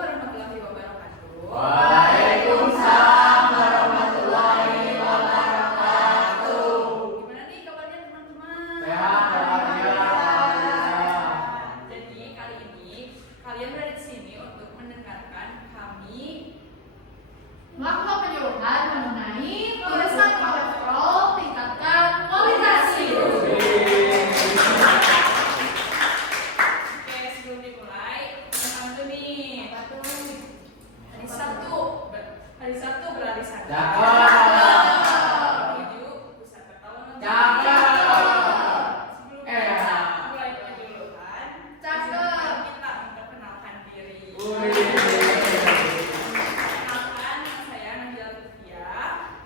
warahmatullahi wabarakatuh. Waalaikumsalam warahmatullahi wabarakatuh. Gimana nih kabarnya teman-teman? Sehat alhamdulillah. Jadi kali ini kalian berada di sini untuk mendengarkan kami melakukan penyuluhan mengenai tulisan kolesterol tingkatkan kualitas hidup. Oke, sebelum dimulai, pertama tuh nih, hari Sabtu berlari sana. Menuju pusat pertolongan. Sebelum kita mulai penyuluhan, izinkan kita memperkenalkan diri. Perkenalkan, nama saya Najila Lutfia.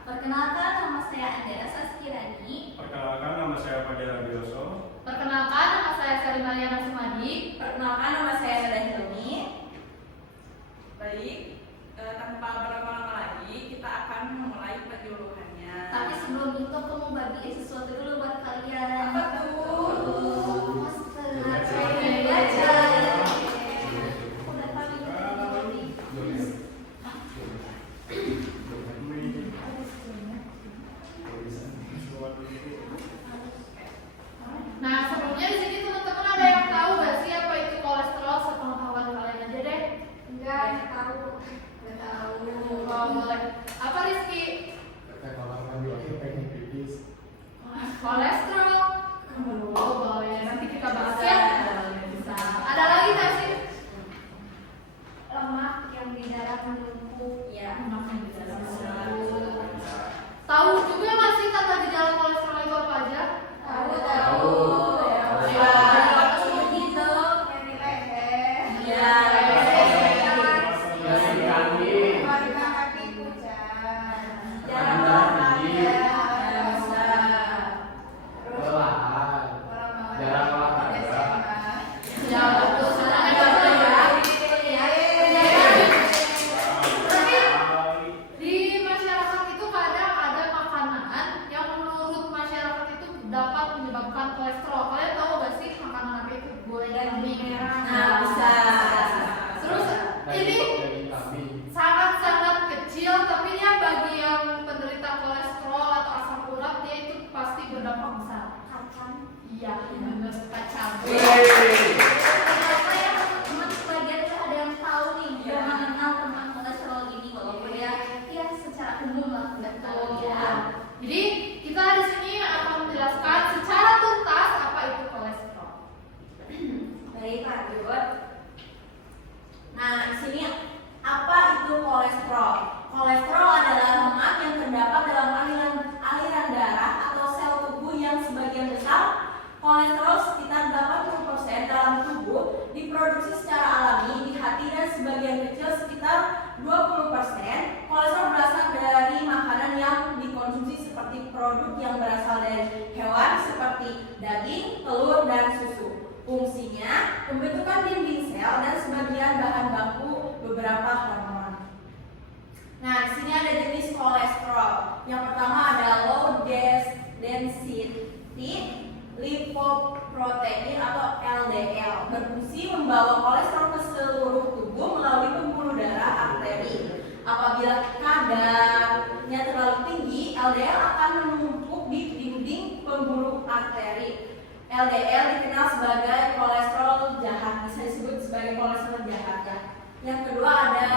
Perkenalkan, nama saya Andera Saskirani. Perkenalkan, nama saya Fajar Abioso. Perkenalkan, nama saya Sari Mariana Sumadi. Perkenalkan, nama saya Nada Hilmi. Baik, tanpa berlama-lama lagi, kita akan memulai penyuluhannya. Tapi sebelum itu aku mau bagiin sesuatu dulu buat kalian. Apa tuh? Masker. Belajar. Udah paling Nah, sebelumnya di sini teman-teman ada yang tahu nggak sih apa itu kolesterol? Sepengetahuan kalian aja deh. enggak tahu. Enggak tahu. Oh, boleh. Apa Rizky? Kolesterol. Oh, boleh. Nanti kita bahas ya. Bisa. Ada lagi nggak sih? Lemak yang di darah menumpuk. Iya. Tahu juga nggak sih kata gejala kolesterol itu apa aja? Tahu. Iya. Seperti itu, yang di leher. Iya. Warna kaki pucat. Jarang olahraga. Jarang olahraga. Ya, betul. Tapi di masyarakat itu kadang ada makanan yang menurut masyarakat itu dapat menyebabkan kolesterol. Kalian tahu gak sih makanan apa itu? Goreng kambing. Nah, bisa. Terus ini sangat-sangat kecil, tapi dia bagi yang penderita kolesterol atau asam urat dia itu pasti berdampak besar. Kacang. Iya, benar kacang. Apa yang teman sebagian itu ada yang tahu nih, Iya. yang mengenal tentang kolesterol ini walaupun ya secara umum lah nggak tahu ya. Jadi kita di sini akan menjelaskan secara tuntas apa itu kolesterol. Baik, lanjut. Nah, di sini apa itu kolesterol? Kolesterol adalah lemak yang terdapat dalam aliran darah atau sel tubuh yang sebagian besar kolesterol sekitar 80% dalam tubuh diproduksi secara alami di hati dan sebagian kecil sekitar 20% kolesterol berasal dari makanan yang dikonsumsi seperti produk yang berasal dari hewan seperti daging, telur, dan susu. Fungsinya pembentukan dinding sel dan sebagian bahan baku beberapa hormon. Nah, di sini ada jenis kolesterol. Yang pertama ada low density lipoprotein atau LDL, berfungsi membawa kolesterol ke seluruh tubuh melalui pembuluh darah arteri. Apabila kadarnya terlalu tinggi, LDL akan menumpuk di dinding pembuluh arteri. LDL dikenal sebagai kolesterol jahat, bisa disebut sebagai kolesterol jahat ya. Yang kedua ada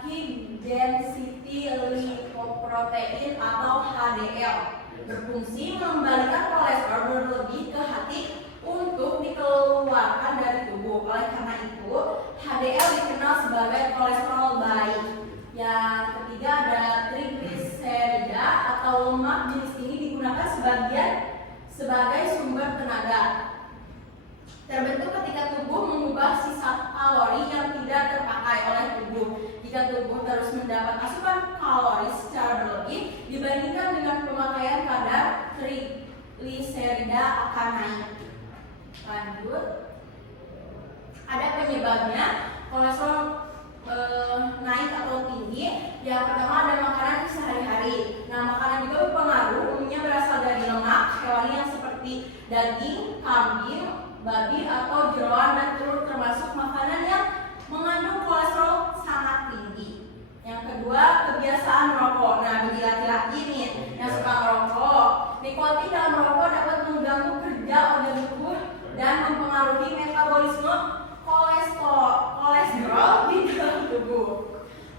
high density lipoprotein atau HDL, berfungsi mengembalikan kolesterol berlebih ke hati untuk dikeluarkan dari tubuh. Oleh karena itu, HDL dikenal sebagai kolesterol baik. Yang ketiga ada trigliserida atau lemak jenis ini digunakan sebagai sumber tenaga. Terbentuk ketika tubuh mengubah sisa kalori yang tidak terpakai oleh tubuh. Jika tubuh terus mendapat asupan kalori secara berlebih dibandingkan dengan pemakaian, kadar trigliserida akan naik. Lanjut, ada penyebabnya kolesterol naik atau tinggi. Yang pertama ada makanan sehari-hari. Nah, makanan juga berpengaruh, umumnya berasal dari lemak hewani yang seperti daging, kambing, babi atau jeroan dan telur, termasuk makanan yang mengandung kolesterol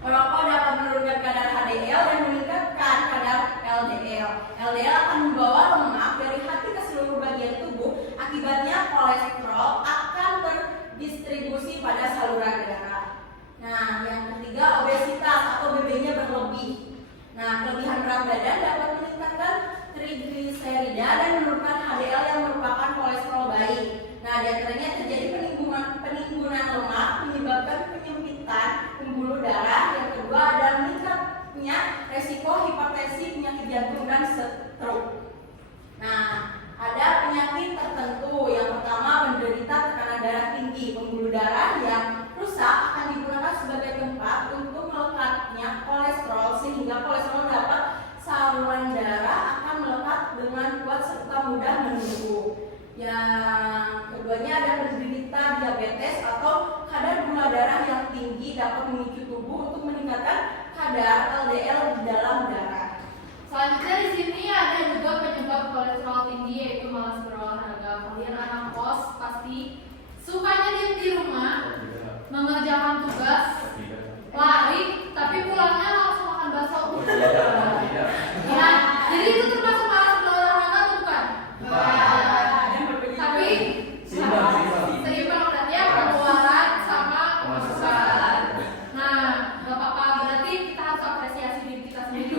Merokok dapat menurunkan kadar HDL dan meningkatkan kadar LDL. LDL akan membawa lemak dari hati ke seluruh bagian tubuh. Akibatnya kolesterol akan terdistribusi pada saluran darah. Nah, yang ketiga obesitas atau BB-nya berlebih. Nah, kelebihan berat badan dapat meningkatkan trigliserida dan menurunkan HDL yang merupakan kolesterol baik. Nah, di antaranya terjadi penimbunan lemak menyebabkan penyempitan pembuluh darah. Yang kedua ada meningkatnya resiko hipertensi, penyakit jantung dan stroke. Nah, ada penyakit tertentu. Yang pertama menderita tekanan darah tinggi. Pembuluh darah yang rusak akan digunakan sebagai tempat untuk melekatnya kolesterol sehingga kolesterol dapat saluran darah akan melekat dengan kuat serta mudah menumpuk. Yang keduanya ada penderita diabetes atau kadar gula darah yang tinggi dapat memicu tubuh untuk meningkatkan kadar LDL di dalam darah. Selanjutnya di sini ada juga penyebab kolesterol tinggi, yaitu malas berolahraga. Kalian anak kos pasti sukanya diam di rumah, mengerjakan tugas, lari, tapi pulangnya langsung makan bakso. Ya, jadi itu termasuk malas berolahraga atau bukan? Tapi seimbang berarti ya, pengeluaran sama pemasukan. Nah, gak apa-apa, berarti kita harus apresiasi diri kita sendiri.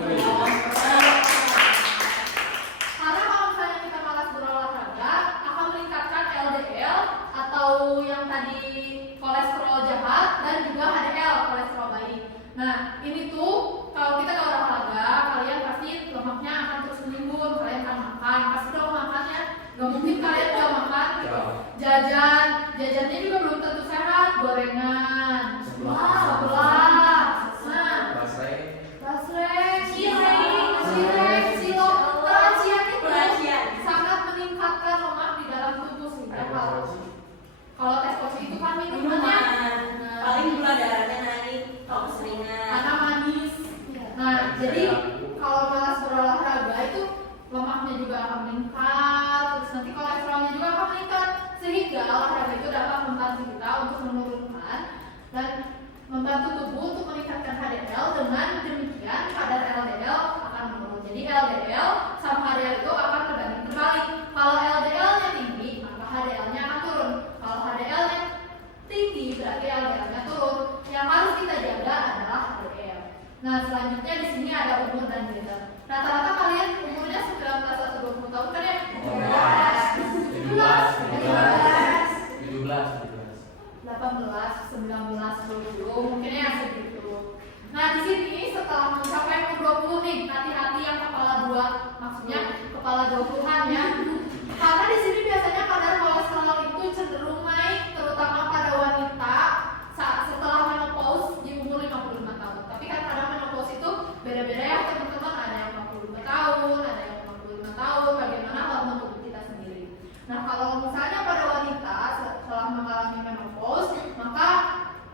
Karena kalau misalnya kita malas berolahraga, akan meningkatkan LDL atau yang tadi kolesterol jahat dan juga HDL, kolesterol baik. Nah, ini tuh kalau kita gak olahraga, kalian pasti lemaknya akan terus menimbun. Kalian akan makan, pasti kalau makannya gak mungkin kalian gak makan jajannya juga belum tentu sehat, gorengan, sebelah, basreng, cireng, cilok, peracian itu sangat meningkatkan lemak di dalam tubuh sehingga kalau tes kopi itu kan minumannya paling gula darahnya naik kalau keseringan karena manis. Nah, jadi kalau malas berolahraga itu lemaknya juga akan meningkat, terus nanti kolesterolnya juga akan meningkat, sehingga olahraga itu dapat membantu kita untuk menurunkan dan membantu tubuh untuk meningkatkan HDL. Dengan demikian kadar LDL akan menurun. Jadi LDL sama HDL itu akan berbanding terbalik. Kalau LDL-nya tinggi, maka HDL-nya akan turun. Kalau HDL-nya tinggi, berarti LDL-nya turun. Yang harus kita jaga adalah HDL. Nah, selanjutnya di sini ada umur dan gender. Rata-rata kalian umurnya 19 atau 20 tahun kan ya? 18, 19, 20, mungkin ya segitu. Nah, di sini setelah mencapai umur 20 nih, hati-hati yang kepala 2, maksudnya kepala 20-an ya. Karena di sini biasanya kadar kolesterol itu cenderung naik, terutama pada wanita setelah menopause di umur 55 tahun. Tapi kan kadang menopause itu beda-beda ya teman-teman, ada yang 45 tahun, ada yang 55 tahun, bagaimana hormon tubuh kita sendiri. Nah, kalau misalnya pada wanita setelah mengalami menopause, maka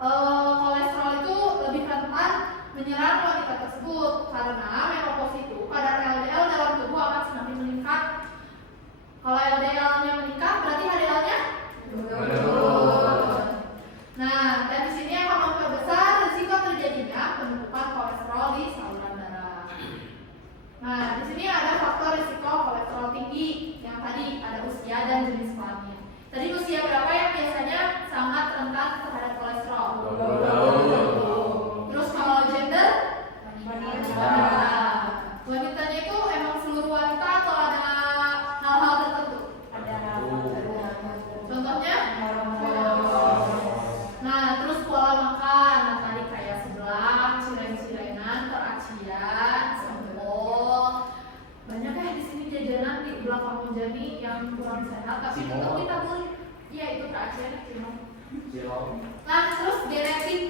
kolesterol itu lebih rentan menyerang wanita tersebut karena menopause itu kadar LDL dalam tubuh akan semakin meningkat. Kalau LDL-nya meningkat, berarti HDL-nya menurun. Nah, dan di sini akan memperbesar risiko terjadinya penumpukan kolesterol di saluran darah. Nah, di sini ada faktor risiko kolesterol tinggi yang tadi ada usia dan jenis kelamin. Tadi usia berapa yang biasanya sangat rentan terhadap kolesterol? 20 tahun. Terus kalau gender? Wanita. Wanitanya itu emang seluruh wanita atau ada hal-hal tertentu? Contohnya? Nah, terus pola makan. Nah, tadi kayak sebelah, cireng-cirengan, peracian, sambal. Banyak ya di sini jajanan di belakang Monjani yang kurang sehat, tapi tetap kita beli. Iya, itu peracian, Nah, terus genetik.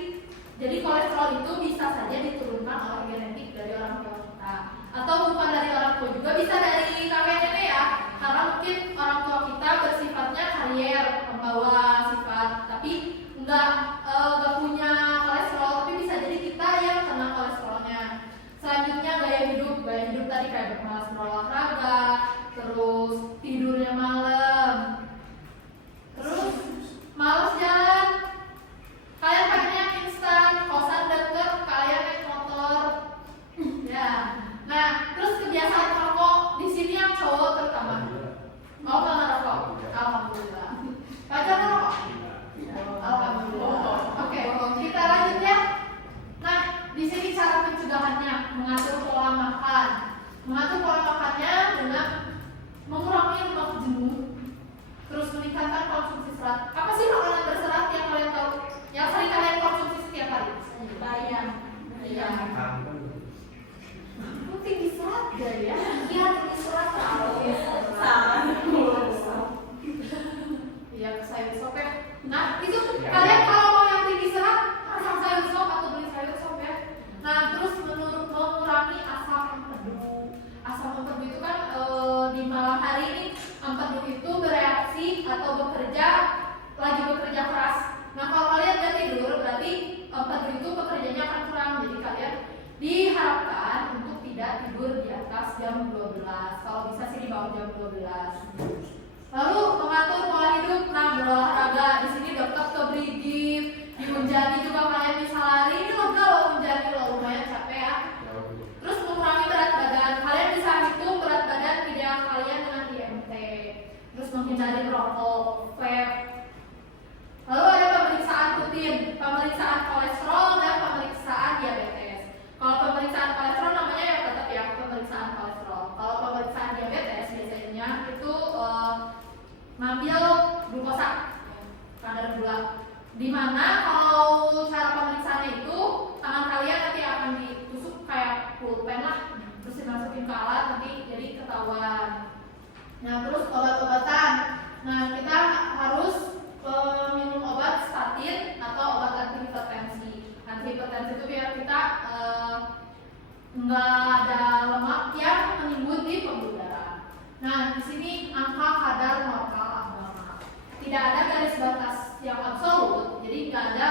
Jadi kolesterol itu bisa saja diturunkan oleh genetik dari orang tua kita, atau bukan dari orang tua juga, bisa dari kakek nenek ya. Karena mungkin orang tua kita bersifatnya karier, pembawa sifat, tapi nggak punya kolesterol, tapi bisa jadi kita yang kena kolesterolnya. Selanjutnya gaya hidup tadi kayak bermalas berolahraga, terus tidurnya malam, terus malas jalan. Kalian pengennya instan, kosan deket, kalian meningkatkan konsumsi serat. Apa sih makanan berserat yang kalian tahu? Yang sering kalian konsumsi setiap hari? Bayam. Iya. Ampun. Itu tinggi serat gak ya? Iya, ini surat tahu. Iya, ke sayur sop ya. Nah, itu Ya. kalian kalau mau yang tinggi serat, pasang sayur sop atau beli sayur sop ya. Nah, terus mengurangi asam empedu. Asam empedu itu kan di malam hari ini empedu itu bereaksi atau lagi bekerja keras. Nah, kalau kalian gak tidur, berarti empedu itu bekerjanya akan kurang. Jadi kalian diharapkan untuk tidak tidur di atas jam 12. Kalau bisa sih di bawah jam 12. Lalu mengatur pola hidup, nah berolahraga. Di sini dokter ke beri gift. Di Unjani juga kalian bisa lari. Ini lega loh Unjani loh, lumayan capek ya. Terus mengurangi berat badan. Kalian bisa hitung berat badan ideal kalian dengan IMT. Terus menghindari merokok, vape. Lalu ada pemeriksaan rutin, pemeriksaan kolesterol dan pemeriksaan diabetes. Kalau pemeriksaan kolesterol namanya ya tetap ya pemeriksaan kolesterol. Kalau pemeriksaan diabetes biasanya itu ngambil glukosa, kadar gula. Dimana kalau cara pemeriksaannya itu tangan kalian nanti akan ditusuk kayak pulpen lah, terus dimasukin ke alat nanti jadi ketahuan. Nah terus obat-obatan. Nah kita harus minum obat statin atau obat antihipertensi. Antihipertensi itu biar kita nggak ada lemak yang menimbun di pembuluh darah. Nah di sini angka kadar normal abnormal. Tidak ada garis batas yang absolut, jadi nggak ada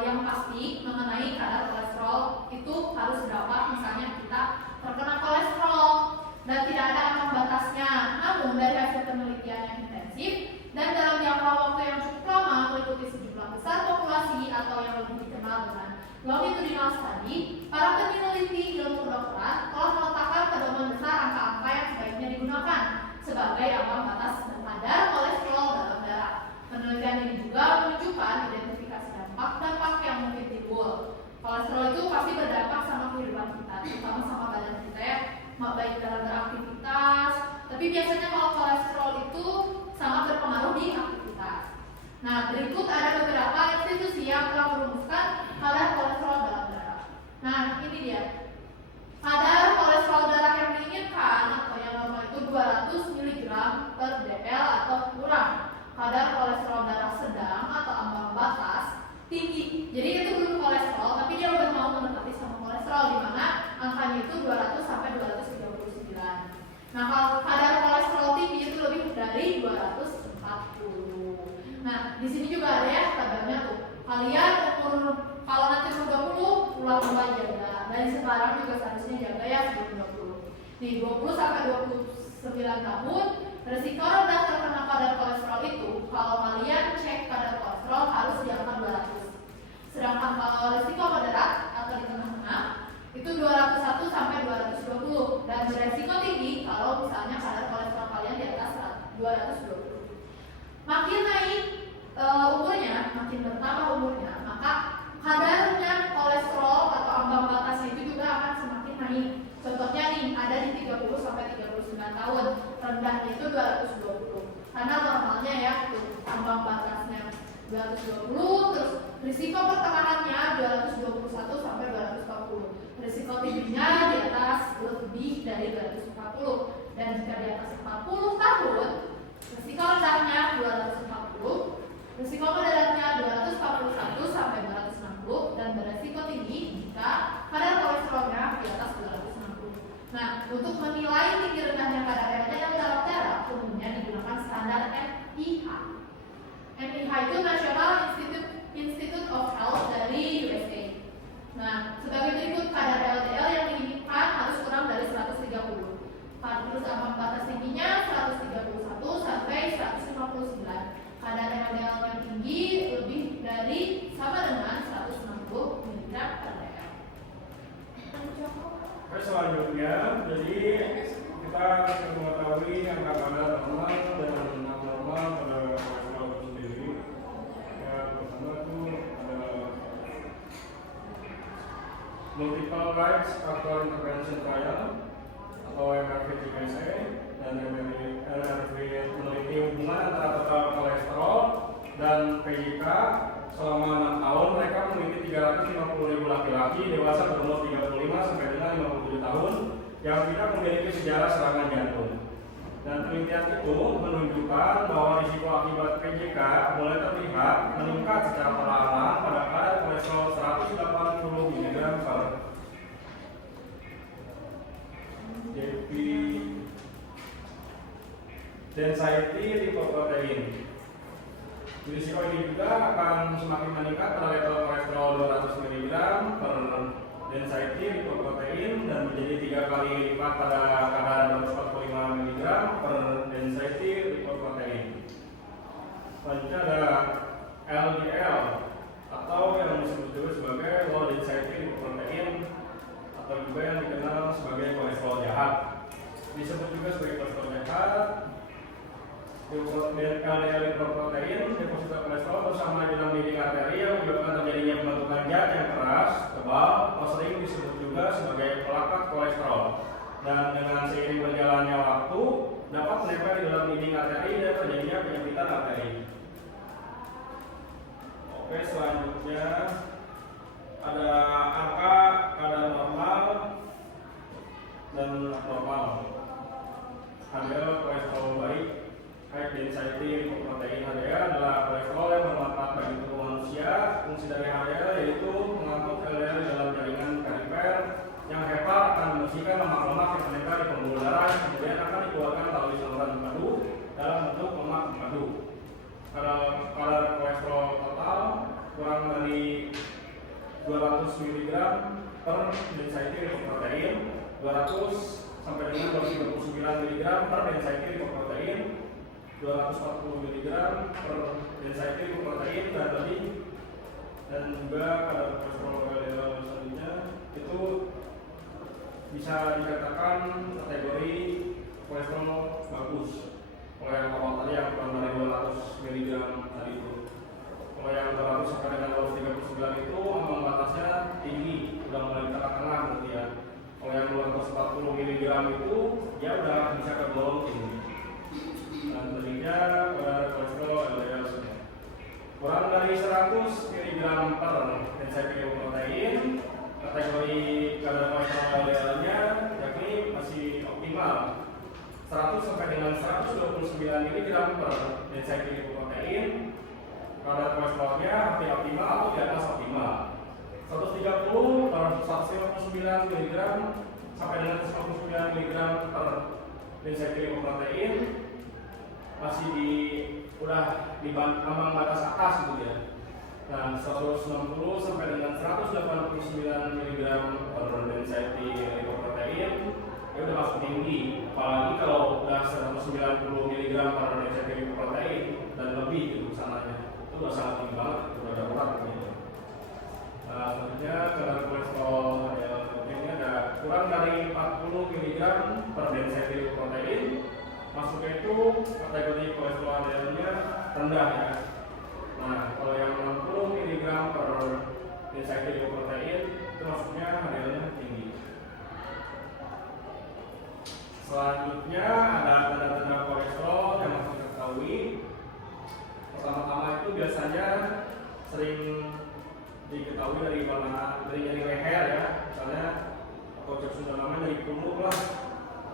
yang pasti mengenai kadar kolesterol itu harus berapa. Misalnya kita terkena kolesterol dan tidak ada ambang batasnya. Namun dari hasil penelitian yang intensif dan dalam jangka waktu yang cukup lama meliputi sejumlah besar populasi atau yang lebih dikenal dengan longitudinal study, para peneliti ilmu kedokteran telah meletakkan pedoman besar angka-angka yang sebaiknya digunakan sebagai ambang batas kadar kolesterol dalam darah. Penelitian ini juga menunjukkan identifikasi dampak yang mungkin timbul. Kolesterol itu pasti berdampak sama kehidupan kita, terutama sama badan kita ya, baik dalam beraktivitas. Tapi biasanya kalau kolesterol itu sangat berpengaruh di aktivitas. Nah, berikut ada beberapa institusi yang telah merumuskan kadar kolesterol dalam darah. Nah, ini dia. Kadar kolesterol darah yang diinginkan atau yang normal itu 200 mg per dl atau kurang. Kadar kolesterol darah sedang atau ambang batas tinggi. Jadi itu belum kolesterol, tapi dia udah mau mendekati sama kolesterol, di mana angkanya itu 200 sampai 239. Nah, kalau kadar kolesterol tinggi itu lebih dari 240. Nah, di sini juga ada ya tabelnya tuh. Kalian kalau nanti umur 20 mulai jaga. Dari sekarang juga seharusnya jaga ya sebelum 20. Nih 20 sampai 29 tahun resiko rendah terkena kadar kolesterol itu kalau kalian cek kadar kolesterol harus di angka 200. Sedangkan kalau resiko moderat atau di tengah-tengah itu 201 sampai 220 dan beresiko tinggi kalau misalnya kadar kolesterol kalian di atas 220. Makin naik umurnya, makin bertambah umurnya, maka kadarnya kolesterol atau ambang batasnya itu juga akan semakin naik. Contohnya nih, ada di 30 sampai 39 tahun, rendahnya itu 220. Karena normalnya ya, ambang batasnya 220, terus risiko pertengahannya 221 sampai 240. Risiko tingginya di atas lebih dari 240. Dan jika di atas 40 tahun, risiko rendahnya 240, risiko moderatnya 241 sampai 260, dan beresiko tinggi jika kadar kolesterolnya di atas 260. Nah, untuk menilai tinggi rendahnya kadar LDL dalam darah umumnya digunakan standar NIH. NIH itu National Institute of Health dari USA. Nah, sebagai berikut kadar LDL yang diinginkan harus kurang dari 130. Terus ambang batas tingginya 131 sampai 159. Kadar LDL yang tinggi lebih dari sama dengan 160 mg per dl. Oke, selanjutnya, jadi kita akan mengetahui angka kadar normal dan abnormal pada kolesterol itu sendiri. Yang pertama itu ada multiple risk factor intervention trial atau MRVTPC. dan MRV meneliti hubungan antara total kolesterol dan PJK selama 6 tahun. Mereka meneliti 350.000 laki-laki dewasa berumur 35 sampai dengan 57 tahun yang tidak memiliki sejarah serangan jantung. Dan penelitian itu menunjukkan bahwa risiko akibat PJK mulai terlihat meningkat secara perlahan pada kadar kolesterol 180 mg per JP density lipoprotein. Risiko ini juga akan semakin meningkat pada level kolesterol 200 mg per density lipoprotein dan menjadi 3 kali lipat pada kadar 245 mg per density lipoprotein. Selanjutnya ada LDL atau yang disebut juga sebagai low density lipoprotein atau juga yang dikenal sebagai kolesterol jahat. Disebut juga sebagai kolesterol jahat. LDL lipoprotein deposita kolesterol bersama dengan dinding arteri yang menyebabkan terjadinya pembentukan zat yang keras, tebal, atau sering disebut juga sebagai pelakat kolesterol. Dan dengan seiring berjalannya waktu dapat menempel di dalam dinding arteri dan terjadinya penyempitan arteri. Oke, selanjutnya ada angka kadar normal dan abnormal. HDL kolesterol baik. High density lipoprotein HDL adalah kolesterol yang bermanfaat bagi tubuh manusia. Fungsi dari HDL yaitu mengangkut LDL di dalam jaringan kariper yang hepat akan membersihkan lemak-lemak yang menempel di pembuluh darah yang kemudian akan dikeluarkan melalui saluran empedu dalam bentuk lemak empedu. Kadar kolesterol total kurang dari 200 mg per density lipoprotein, 200 sampai dengan 239 mg per density lipoprotein, 240 mg per density lipoprotein dan lebih, dan juga kadar kolesterol LDL selanjutnya itu bisa dikatakan kategori kolesterol bagus. Kalau yang awal tadi yang kurang dari 200 mg tadi itu, kalau yang 200 sampai dengan 239 itu ambang batasnya tinggi, udah mulai di tengah-tengah gitu ya. Kalau yang 240 mg itu dia udah bisa tergolong tinggi. Dan selanjutnya kadar kolesterol LDL kurang dari 100 mg per density lipoprotein, kategori kadar kolesterol LDL-nya yakni masih optimal. 100 sampai dengan 129 mg per density lipoprotein, kadar kolesterolnya hampir optimal atau di atas optimal. 130 159 mg sampai dengan 159 mg per density lipoprotein masih udah di ambang batas atas gitu ya. Dan 160 sampai dengan 189 mg per density lipoprotein ya udah masuk tinggi, apalagi kalau udah 190 mg per density lipoprotein dan lebih gitu sananya, itu udah sangat tinggi banget, udah darurat gitu. Selanjutnya kadar kolesterol HDL ini ada kurang dari 40 mg per density lipoprotein, masuknya itu kategori kolesterol HDL-nya rendah ya. Nah, kalau yang 60 mg per density lipoprotein itu masuknya HDL-nya tinggi. Selanjutnya ada tanda-tanda kolesterol yang harus diketahui. Pertama-tama itu biasanya sering diketahui dari nyeri leher ya, misalnya atau cek Sunda namanya nyeri punuk lah.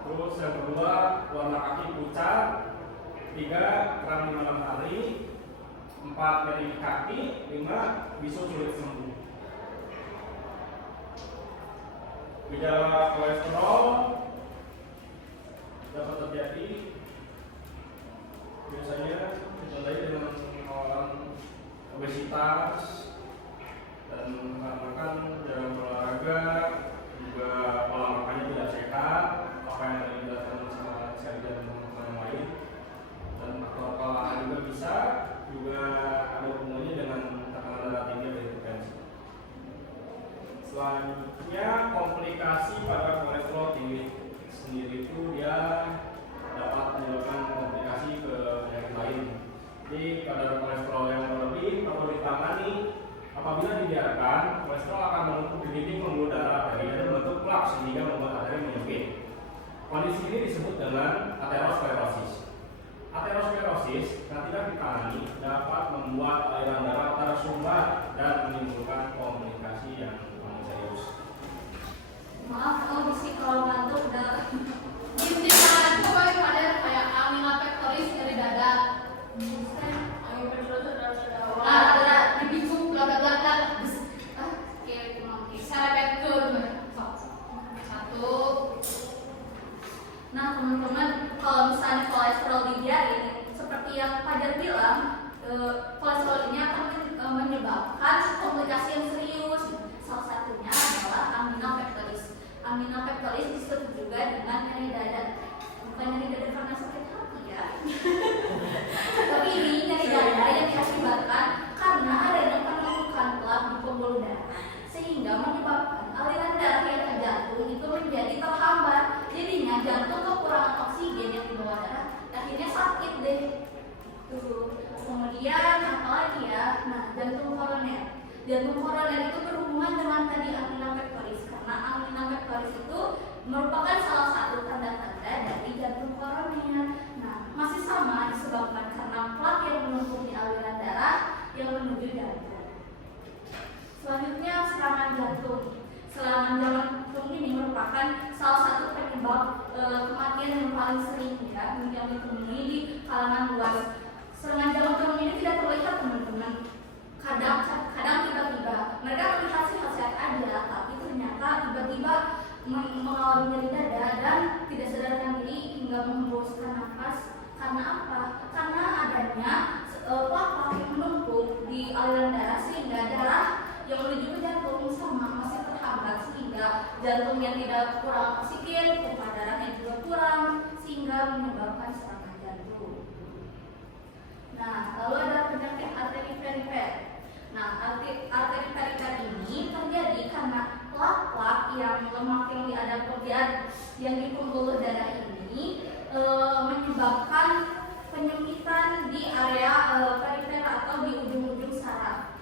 Terus yang kedua warna kaki pucat, 3 kram di malam hari, 4 nyeri kaki, 5 bisul sulit sembuh. Gejala kolesterol dapat terjadi biasanya ditandai dengan orang obesitas dan karena jarang berolahraga, juga pola makannya tidak sehat, apa yang tadi dijelaskan sama Sherry dan teman-teman yang lain, dan faktor kelelahan juga bisa juga ada hubungannya dengan tekanan darah tinggi dan hipertensi. Selanjutnya komplikasi pada kolesterol tinggi sendiri itu dia dapat menyebabkan komplikasi ke penyakit lain. Jadi kadar kolesterol yang berlebih perlu ditangani. Apabila dibiarkan, kolesterol akan menumpuk di dinding pembuluh darah arteri dan membentuk plak sehingga membuat arteri menyempit. Kondisi ini disebut dengan osteoporosis yang tidak ditangani dapat membuat aliran darah tersumbat dan menimbulkan komplikasi yang paling serius. Maaf, kalau ngantuk udah intinya coba pada kayak angina pectoris dari dada. Angin pectoris adalah Ada dibicu bla bla bla bla. Oke, saya pectur. Satu. Nah teman-teman, kalau misalnya kolesterol dibiarin, seperti yang Fajar bilang, kolesterol ini akan menyebabkan komplikasi yang serius. Salah satunya adalah angina pectoris. Angina pectoris disebut juga dengan nyeri dada. Bukan nyeri dada karena sakit hati ya. Tapi ini nyeri dada yang diakibatkan karena adanya penumpukan plak di pembuluh darah, sehingga menyebabkan aliran darah yang ke jantung itu menjadi terhambat. Jadinya jantung kekurangan oksigen yang dibawa darah, akhirnya sakit deh. Tuh. Kemudian apalagi ya? Nah, jantung koroner. Jantung koroner itu berhubungan dengan tadi angina pectoris, karena angina pectoris itu merupakan salah satu tanda-tanda dari jantung koroner. Nah, masih sama disebabkan karena plak yang menumpuk di aliran darah yang menuju jantung. Selanjutnya serangan jantung. Serangan jantung ini merupakan salah satu penyebab kematian yang paling sering ya yang ditemui di kalangan luas. Serangan jantung ini tidak terlihat teman-teman. Kadang tiba-tiba mereka terlihat sehat-sehat aja, tapi ternyata tiba-tiba mengalami nyeri dada dan tidak sadarkan diri hingga menghembuskan nafas. Karena apa? Karena adanya plak-plak yang menumpuk di aliran darah sehingga darah yang menuju ke jantung sama masih terhambat, sehingga jantung yang tidak kurang oksigen, pompa darahnya juga kurang, sehingga menyebabkan serangan jantung. Nah, lalu ada penyakit arteri perifer. Nah, arteri perifer ini terjadi karena plak-plak yang lemak yang di pembuluh darah ini menyebabkan penyempitan di area perifer atau di ujung-ujung saraf.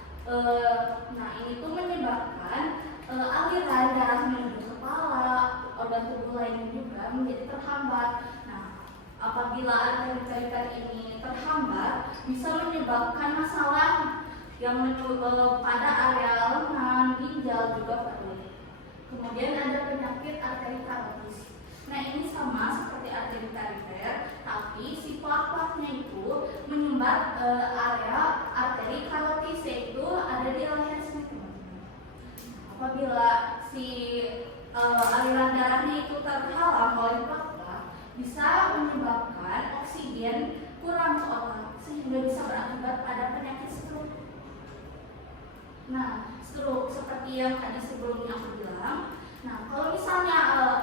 Nah, ini tuh menyebabkan aliran darah menuju kepala, organ tubuh lainnya juga menjadi terhambat. Nah, apabila arteri perifer ini terhambat, bisa menyebabkan masalah yang menuju pada area lengan, ginjal juga perut. Kemudian ada penyakit arteri karotis. Nah, ini sama seperti arteri perifer, tapi si plak-plaknya itu menyumbat area arteri karotis, yaitu ada di leher sini. Apabila si aliran darahnya itu terhalang oleh plak-plak, bisa menyebabkan oksigen kurang ke otak, sehingga bisa berakibat pada penyakit stroke. Nah, stroke seperti yang tadi sebelumnya aku bilang. Nah, kalau misalnya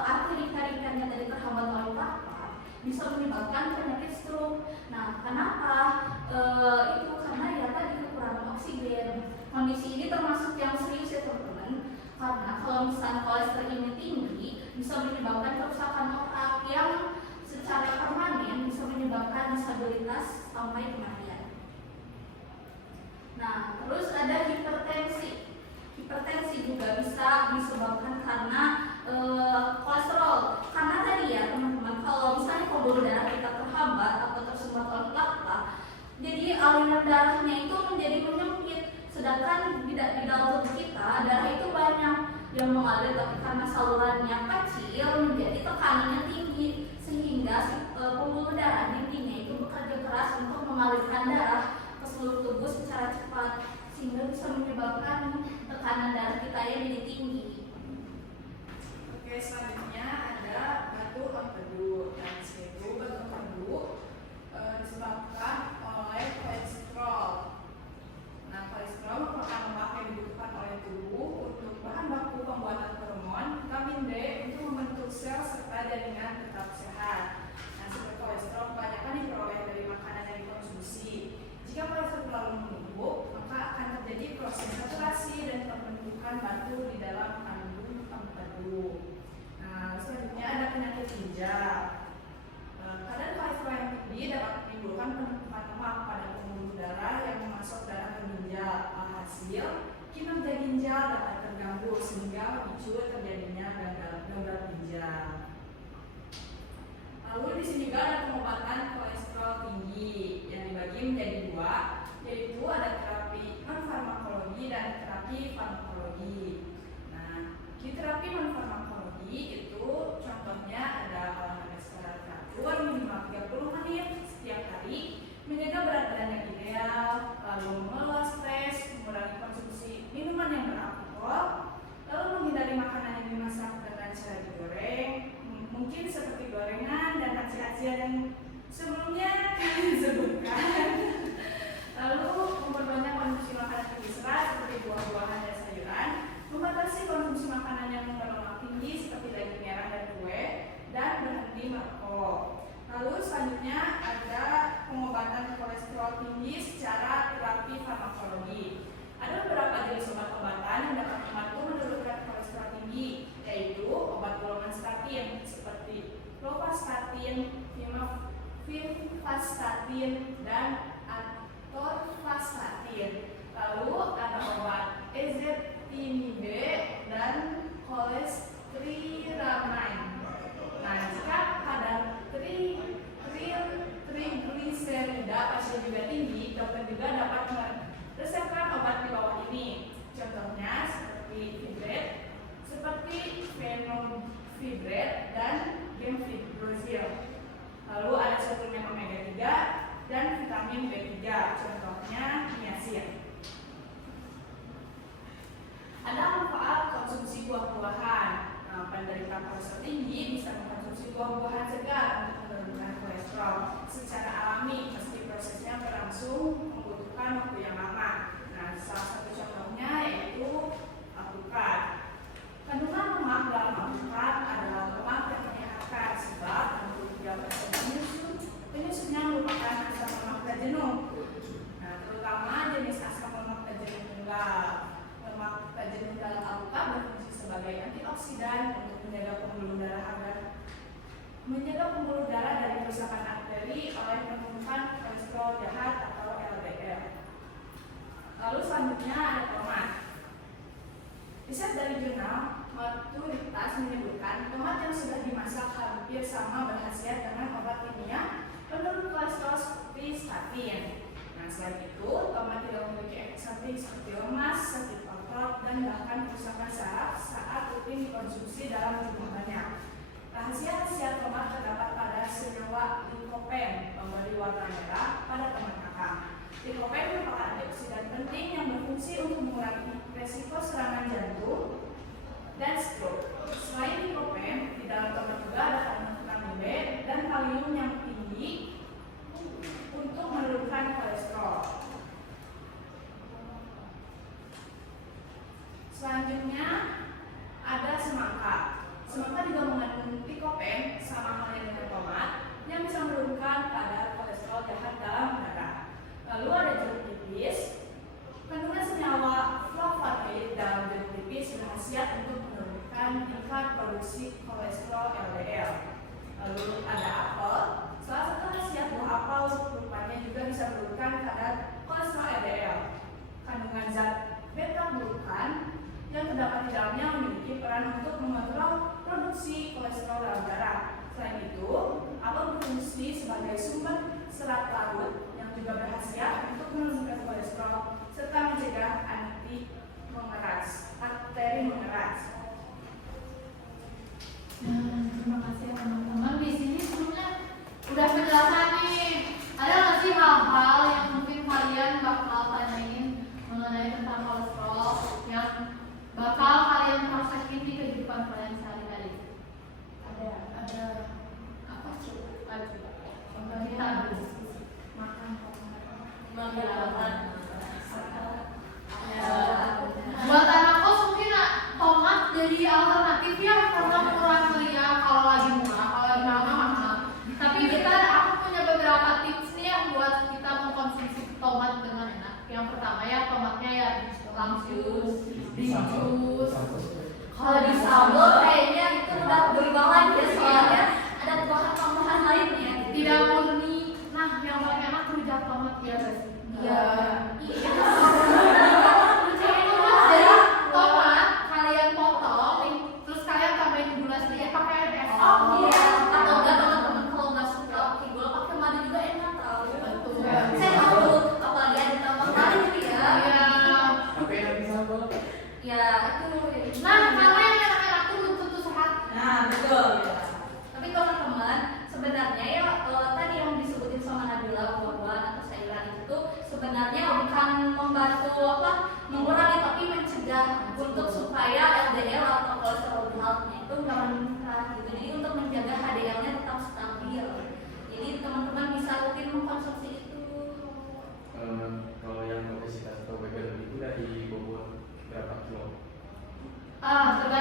arteri perifernya tadi terhambat oleh plak-plak, bisa menyebabkan penyakit stroke. Nah, kenapa? Itu karena ya tadi kekurangan oksigen. Kondisi ini termasuk yang serius ya teman-teman, karena kalau misalnya kolesterol ini tinggi, bisa menyebabkan kerusakan otak yang secara permanen bisa menyebabkan disabilitas sampai kematian. Nah, terus ada hipertensi. Hipertensi juga bisa disebabkan karena kolesterol. Karena tadi ya teman-teman, kalau misalnya pembuluh darah kita terhambat atau tersumbat oleh plak-plak, jadi aliran darahnya itu menjadi menyempit. Sedangkan di dalam tubuh kita darah itu banyak yang mengalir, tapi karena salurannya kecil menjadi tekanannya tinggi, sehingga pembuluh darah intinya itu bekerja keras untuk mengalirkan darah ke seluruh tubuh secara cepat, sehingga bisa menyebabkan tekanan darah kita yang jadi tinggi. Oke, selanjutnya ada batu empedu. Yang itu batu empedu disebabkan oleh kolesterol. Nah, kolesterol merupakan lemak yang dibutuhkan oleh tubuh untuk bahan baku pembuatan hormon vitamin D untuk membentuk sel serta jaringan tetap sehat. Nah, sumber kolesterol kebanyakan diperoleh dari makanan yang dikonsumsi. Jika kolesterol terlalu menumpuk, maka akan terjadi proses saturasi dan pembentukan batu di dalam kandung empedu. Nah, selanjutnya ada penyakit ginjal. Kadar kolesterol yang tinggi dapat menimbulkan penumpukan lemak pada pembuluh darah yang memasuk darah ke ginjal. Alhasil, kinerja ginjal dapat terganggu sehingga memicu terjadinya gagal ginjal. Lalu di sini juga ada pengobatan kolesterol kolesterol tinggi yang dibagi menjadi dua, yaitu ada terapi non-farmakologi dan terapi farmakologi. Nah, di terapi non-farmakologi itu contohnya ada olahraga secara teratur minimal 30 menit setiap hari, menjaga berat badan yang ideal, lalu mengelola stres, mengurangi konsumsi minuman yang beralkohol, lalu menghindari makanan yang dimasak dengan cara digoreng, mungkin seperti gorengan dan aci-acian yang sebelumnya disebutkan. Lalu memperbanyak konsumsi makanan tinggi serat seperti buah-buahan dan sayuran, membatasi konsumsi makanan yang berlemak tinggi seperti daging merah dan kue, dan berhenti merokok. Lalu selanjutnya ada pengobatan kolesterol tinggi secara terapi farmakologi. Ada beberapa jenis obat-obatan yang dapat membantu menurunkan kolesterol tinggi, yaitu obat golongan statin seperti lovastatin, simvastatin, dan atorvastatin. Lalu ada obat ezetimibe dan cholestyramine. Nah, jika kadar trigliserida pasien juga tinggi, dokter juga dapat meresepkan obat di bawah ini. Contohnya seperti fenofibrat dan gemfibrozil. Lalu ada suplemen omega 3 dan vitamin B3, contohnya niacin. Ada manfaat konsumsi buah-buahan. Nah, penderita kolesterol tinggi bisa mengkonsumsi buah-buahan segar untuk menurunkan kolesterol secara alami, meski prosesnya berlangsung membutuhkan waktu yang lama. Nah, salah satu contohnya yaitu alpukat. Kandungan lemak dalam alpukat adalah lemak yang menyehatkan sebab 63% penyusunnya merupakan asam lemak tak jenuh. Nah, terutama jenis asam lemak tak jenuh tunggal. Lemak tak jenuh dalam alpukat berfungsi sebagai antioksidan untuk menjaga pembuluh darah dari kerusakan arteri oleh menurunkan kolesterol jahat atau LDL. Lalu selanjutnya ada tomat. Riset dari jurnal Maturitas menyebutkan tomat yang sudah dimasak hampir sama berkhasiat dengan obat kimia penurun kolesterol seperti statin. Nah, selain itu, tomat tidak memiliki efek samping seperti lemas, sakit otot, dan bahkan kerusakan saraf saat rutin dikonsumsi dalam jumlah banyak. Rahasia khasiat tomat terdapat pada senyawa likopen, pemberi warna merah pada tomat kakang. Likopen merupakan antioksidan penting yang berfungsi untuk mengurangi resiko serangan jantung dan stroke. Selain likopen, di dalam tomat juga ada kandungan vitamin B dan kalium yang tinggi untuk menurunkan kolesterol. Selanjutnya ada semangka. Semangka juga mengandung likopen sama halnya dengan tomat yang bisa menurunkan kadar kolesterol jahat dalam darah. Lalu ada jeruk nipis. Kandungan senyawa flavonoid dalam jeruk nipis berkhasiat untuk menurunkan tingkat produksi kolesterol LDL. Lalu ada apel. Salah satu khasiat buah apel rupanya juga bisa menurunkan kadar kolesterol LDL. Kandungan zat beta-glukan yang terdapat di dalamnya memiliki peran untuk mengontrol produksi kolesterol dalam darah. Selain itu, apel berfungsi sebagai sumber serat larut yang juga berkhasiat untuk menurunkan kolesterol serta mencegah bakteri mengeras. Terima kasih ya teman-teman. Di sini sebelumnya udah penjelasan nih. Ada nggak sih hal-hal yang mungkin kalian bakal tanyain mengenai tentang kolesterol yang bakal kalian praktekin di kehidupan kalian sehari-hari? Ada apa coba? Contohnya kita makan buat anak kos mungkin tomat jadi alternatif ya, karena murah ya kalau lagi murah, kalau lagi mahal. Tapi aku punya beberapa tips nih yang buat kita mengkonsumsi tomat dengan enak. Yang pertama ya, tomatnya ya langsung di jus. Kalau di sambal kayaknya itu udah berbanget ya, soalnya ada tambahan lainnya. Tidak murni. Nah, yang paling enak rujak tomat ya guys. Iya. Jadi tomat kalian potong, terus kalian tambahin gula sedikit pakai es. Oh iya. Atau enggak teman-teman kalau nggak suka pakai gula, pakai madu juga enak.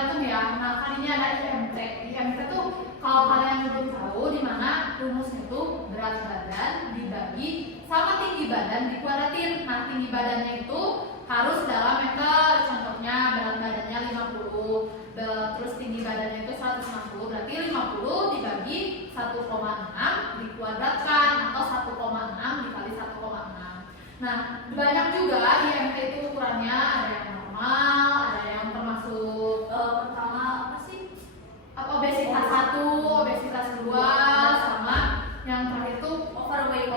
tergantung ya. Nah, kan ini ada IMT. IMT tuh kalau kalian belum tahu di mana rumusnya tuh berat badan dibagi sama tinggi badan dikuadratin. Nah, tinggi badannya itu harus dalam meter. Contohnya berat badannya 50, terus tinggi badannya itu 160. Berarti 50 dibagi 1,6 dikuadratkan atau 1,6 dikali 1,6. Nah, banyak juga IMT itu ukurannya, ada yang normal, ada yang termasuk Pertama apa sih? obesitas 1, obesitas 2, sama yang terakhir itu Overweight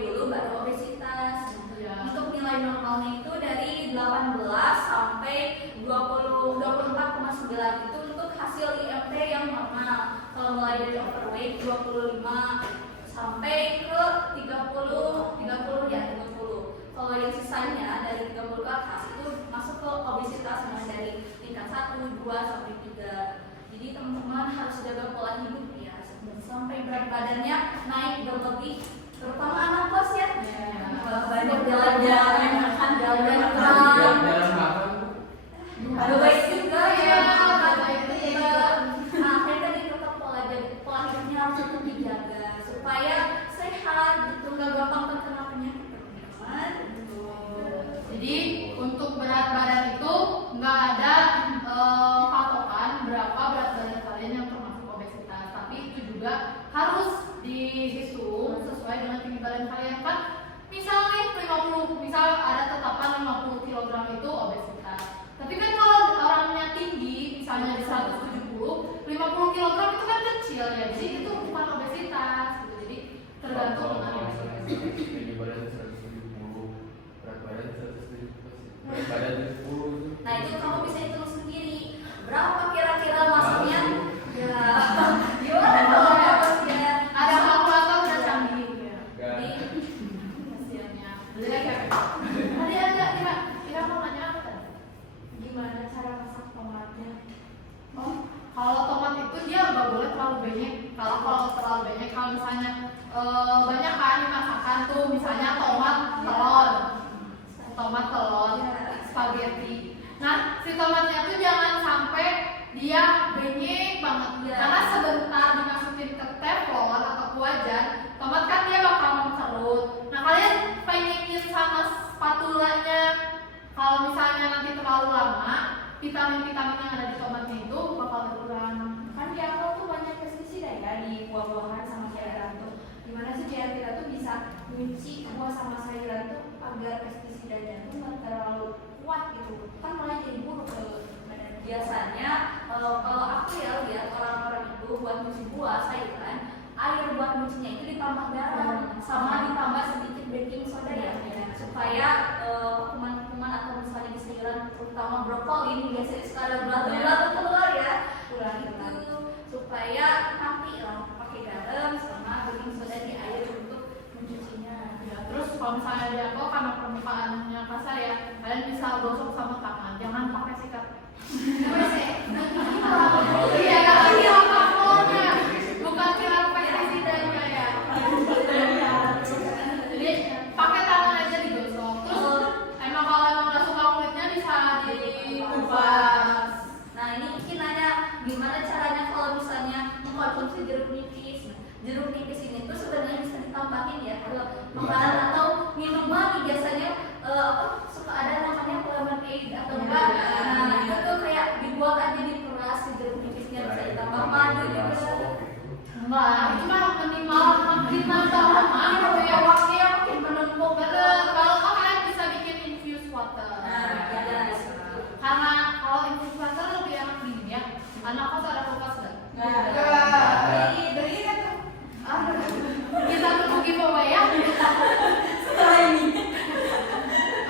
dulu baru obesitas. ya. Untuk nilai normalnya itu dari 18 sampai 24,9 itu untuk hasil IMT yang normal. Kalau mulai dari overweight 25 sampai ke 30 ya 30. Kalau yang sisanya dari 30 ke atas itu masuk ke obesitas, mulai dari tingkat 1, 2 sampai 3. Jadi teman-teman harus jaga pola hidup ya sampai berat badannya naik berlebih, terutama anak kos ya. Banyak jalan-jalan, makan jalan-jalan. Jalan makan. Ada baik juga ya. Ada baik juga. Nah, kan tadi tetap pola hidupnya harus tetap dijaga supaya sehat gitu, nggak gampang terkena penyakit teman-teman. Jadi untuk berat badan itu nggak ada patokan berapa berat badan kalian yang termasuk obesitas, tapi itu juga harus dihitung sesuai dengan tinggi badan kalian kan. Misalnya 50, misal ada tetapan 50 kg itu obesitas. Tapi kan kalau orangnya tinggi, misalnya di 170, 50 kg itu kan kecil ya, jadi itu bukan obesitas gitu. Jadi tergantung dengan obesitas. Tinggi badan 170, berat badan 170, berat badan 10. Nah, itu kamu bisa hitung sendiri berapa kira-kira masanya. Ya, gimana kalau ya? Ada kalkulator udah canggih ya. Jadi Hasilnya. Jadi kayak tadi ada kira mau nanya apa tadi? gimana cara masak tomatnya? Oh, kalau tomat itu dia nggak boleh terlalu banyak. Kalau terlalu banyak, kalau misalnya banyak kan di masakan tuh, misalnya tomat telur, spaghetti. Nah, si tomatnya tuh jangan sampai dia banyak banget, karena sebentar dimasukin ke teflon atau ke wajan, tomat kan dia bakal mengkerut. Nah, kalian pengenin sama spatulanya. Kalau misalnya nanti terlalu lama, vitamin-vitamin yang ada di tomatnya itu bakal berkurang. Kan di awal tuh banyak pestisida ya di buah-buahan sama sayuran tuh. Gimana sih biar kita tuh bisa nyuci buah sama sayuran tuh agar pestisidanya tuh nggak terlalu kuat gitu. Kan malah jadi buruk ke badan. Biasanya kalau aku ya lihat orang-orang itu buat nyuci buah sayuran, air buat nyucinya itu ditambah garam sama ditambah sedikit baking soda ya, supaya kuman-kuman atau misalnya di sayuran terutama brokoli ini biasanya suka ada belatung keluar ya, itu supaya nanti lah pakai garam sama baking soda di air untuk mencucinya. Ya, terus kalau misalnya dia kok karena permukaannya kasar ya, kalian bisa gosok sama tangan, jangan pakai sikat. Iya, karena siram hormonnya, bukan siram pestisidanya ya. Jadi pakai tangan aja digosok. Terus emang kalau emang udah suka kulitnya bisa dikupas. Nah, ini mungkin nanya gimana caranya kalau misalnya mengkonsumsi jeruk nipis. Jeruk nipis ini tuh sebenarnya bisa ditambahin ya ke makanan atau minuman. Biasanya suka ada namanya lemonade atau enggak. Nah, itu tuh kayak dibuat aja diperas si jeruk nipisnya, bisa ditambah madu juga. Enggak, itu mah minimal makin nambah lama gitu ya. Waktunya makin menumpuk. Betul, kalau kalian bisa bikin infused water. Nah, ya, Karena kalau infused water lebih enak dingin ya. Anak kos ada kulkas nggak? Beli kan tuh. Kita tunggu giveaway ya. setelah ini.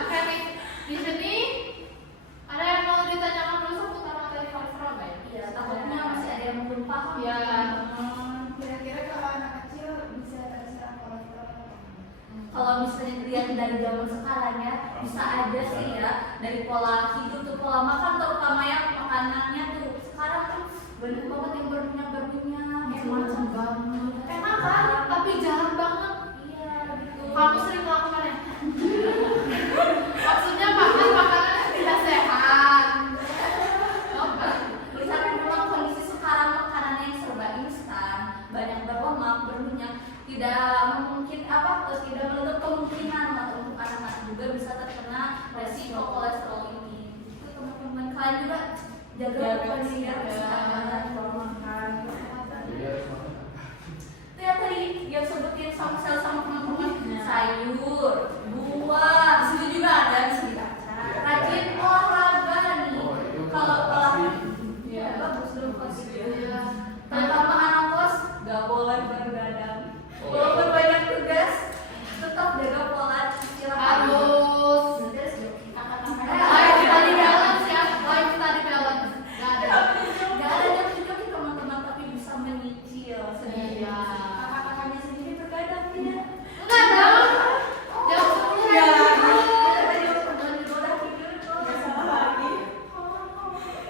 Oke nih, di sini ada yang mau ditanyakan dulu seputar materi kolesterol nggak ya? Iya, takutnya masih ada yang belum paham. Ya. Kira-kira kalau anak kecil bisa terserang kolesterol? Kalau misalnya dilihat dari zaman sekarang ya, bisa aja sih ya, dari pola hidup tuh, pola makan terutama ya, makanannya tuh sekarang tuh banyak banget yang berminyak Macam banget. Enak kan? Tapi jarang banget. Iya gitu. Kamu sering melakukan ya? Maksudnya makan makanan yang tidak sehat. Oh, jaga kesehatan, pola makan, Jadi harus makan. itu yang tadi yang sebutin sama teman-teman, sayur, buah, di situ juga ada bisa dibaca. Rajin olahraga nih. Oh, itu Kalau pasti. Iya. bagus dong pasti. Iya. Terutama anak kos nggak boleh begadang. Oh. Walaupun banyak tugas, tetap jaga pola istirahat. Harus live tadi balance ya, live tadi balance. Gak ada. Nggak ada jam juga nih teman-teman, tapi bisa menyicil sendiri. Iya. Kakak-kakaknya sendiri begadang tidak? Enggak dong. Jam 10 Ya, tidur. kita juga udah tidur kok. Nggak salah lagi.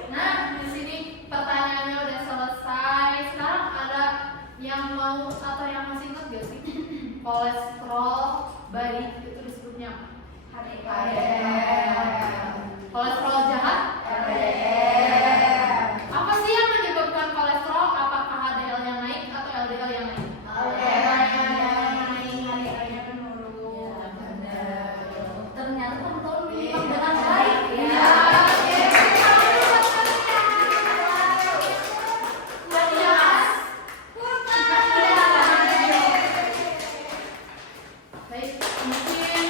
Nah, di sini pertanyaannya udah selesai. Sekarang ada yang mau atau yang masih ingat gak sih? Kolesterol baik itu disebutnya kolesterol jahat. Apa sih yang menyebabkan kolesterol? Apakah HDL yang naik atau LDL yang naik? Ternyata teman-teman menyimak dengan baik ya. Baik, mungkin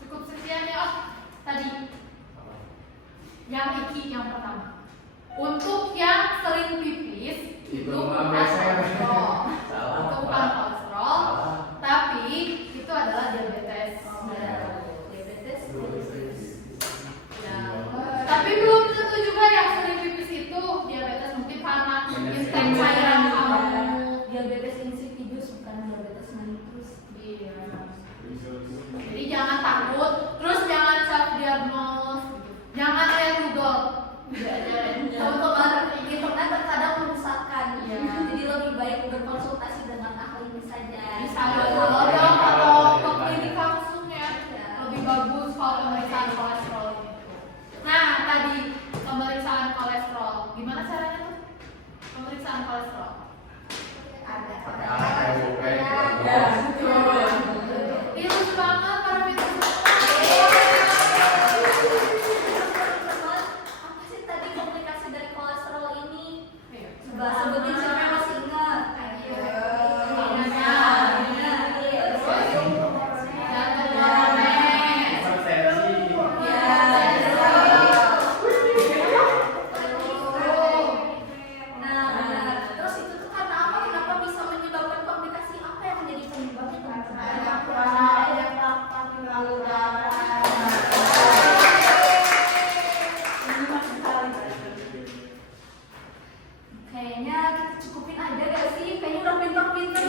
cukup sekian ya. Oh, tadi yang iki yang pertama. Untuk yang sering pipis Itu bukan ambeser. kolesterol. Salah. Itu bukan kolesterol, Salah. tapi itu adalah diabetes. Diabetes. Ya. Tapi belum tentu juga yang sering pipis itu diabetes, mungkin karena intake cairan kamu. Diabetes insipidus bukan diabetes mellitus. Iya. Jadi jangan takut, terus jangan self diagnose, jangan lihat Google. Teman-teman, internet terkadang menyesatkan. Iya. Jadi lebih baik berkonsultasi dengan ahli saja. Bisa kalau dong atau ke klinik langsung ya, lebih bagus kalau pemeriksaan kolesterol itu. Nah tadi pemeriksaan kolesterol, gimana caranya tuh? Pemeriksaan kolesterol. Ya, betul. Virus banget para virus. Apa sih tadi komplikasi dari kolesterol ini? Ayo. Coba sebutin siapa yang masih ingat? Jantung koroner. Nah, benar. Terus itu tuh karena apa? Kenapa bisa menyebabkan komplikasi? Apa yang menjadi penyebabnya, teman-teman? Ini masih sekali. Kayaknya kita cukupin aja gak sih? Kayaknya udah pinter-pinter.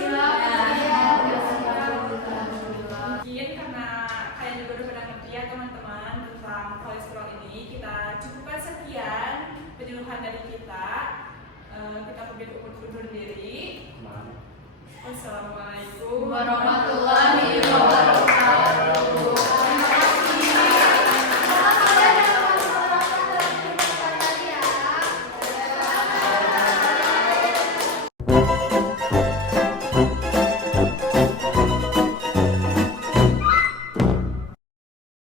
Mungkin karena kalian juga udah pada ngerti ya teman-teman tentang kolesterol ini, kita cukupkan sekian penyuluhan dari kita. Kita pamit undur diri. Wassalamualaikum Warahmatullahi